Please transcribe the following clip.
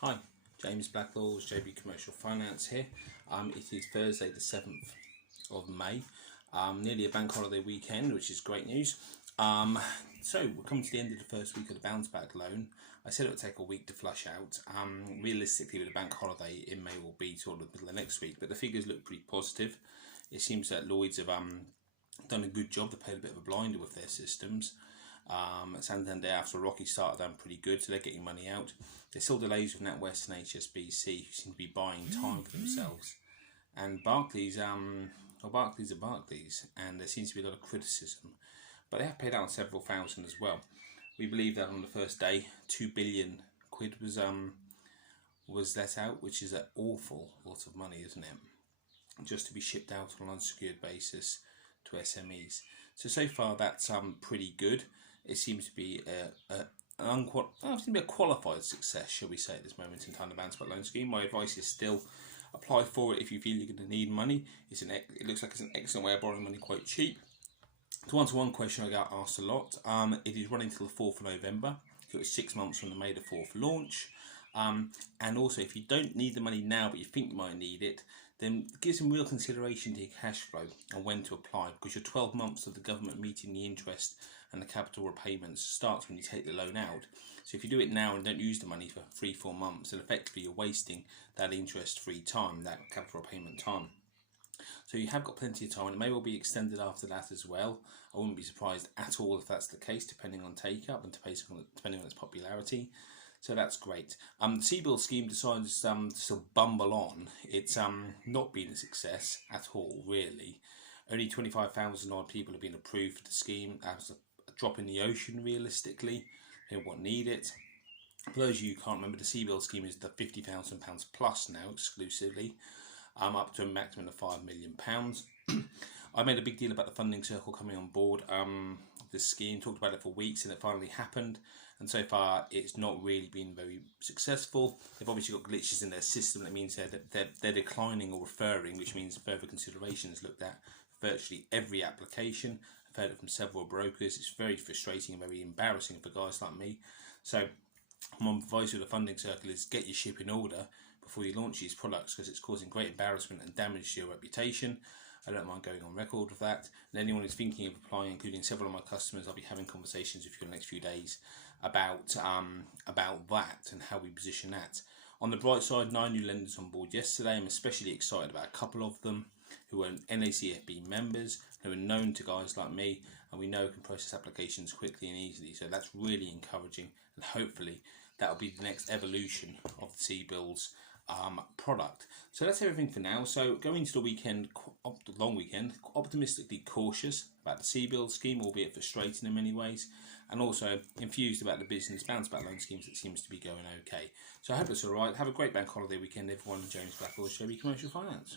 Hi, James Blacklaw's JB Commercial Finance here. It is Thursday the 7th of May, nearly a bank holiday weekend, which is great news. So we're coming to the end of the first week of the bounce back loan. I said it would take a week to flush out. Realistically, with a bank holiday, it may well be sort of the middle of next week, but the figures look pretty positive. It seems that Lloyds have done a good job. They played a bit of a blinder with their systems. Santander, after a rocky start, are done pretty good, so they're getting money out. There's still delays with NatWest and HSBC, who seem to be buying time for themselves. And Barclays, Barclays are Barclays, and there seems to be a lot of criticism. But they have paid out several thousand as well. We believe that on the first day, 2 billion quid was let out, which is an awful lot of money, isn't it? Just to be shipped out on an unsecured basis to SMEs. So far that's pretty good. It seems to be a qualified success, shall we say, at this moment in time, the bounce back loan scheme. My advice is still apply for it if you feel you're going to need money. It looks like it's an excellent way of borrowing money quite cheap. To answer one question I got asked a lot, it is running till the 4th of November, so it's 6 months from the May the 4th launch. And also, if you don't need the money now but you think you might need it, then give some real consideration to your cash flow and when to apply, because your 12 months of the government meeting the interest and the capital repayments starts when you take the loan out. So if you do it now and don't use the money for 3-4 months, then effectively you're wasting that interest-free time, that capital repayment time. So you have got plenty of time, and it may well be extended after that as well. I wouldn't be surprised at all if that's the case, depending on take-up and depending on its popularity. So that's great. The CBLIS scheme decides to still bumble on. It's not been a success at all, really. Only 25,000 odd people have been approved for the scheme. That's a drop in the ocean, realistically. They won't need it. For those of you who can't remember, the CBLIS scheme is the £50,000 plus now, exclusively, up to a maximum of £5 million. I made a big deal about the funding circle coming on board. This scheme, talked about it for weeks, and it finally happened. And so far, it's not really been very successful. They've obviously got glitches in their system. That means they're declining or referring, which means further consideration is looked at virtually every application. I've heard it from several brokers. It's very frustrating and very embarrassing for guys like me. So my advice with the funding circle is get your ship in order before you launch these products, because it's causing great embarrassment and damage to your reputation. I don't mind going on record with that. And anyone who's thinking of applying, including several of my customers, I'll be having conversations with you in the next few days about that and how we position that. On the bright side, 9 new lenders on board yesterday. I'm especially excited about a couple of them who are NACFB members, who are known to guys like me, and we know can process applications quickly and easily. So that's really encouraging, and hopefully that will be the next evolution of the CBLIS product. So that's everything for now. So going into the weekend, the long weekend, optimistically cautious about the CBLIS scheme, albeit frustrating in many ways, and also infused about the business bounce back loan schemes that seems to be going okay. So I hope it's all right. Have a great bank holiday weekend, everyone. James Blackwell, JB Commercial Finance.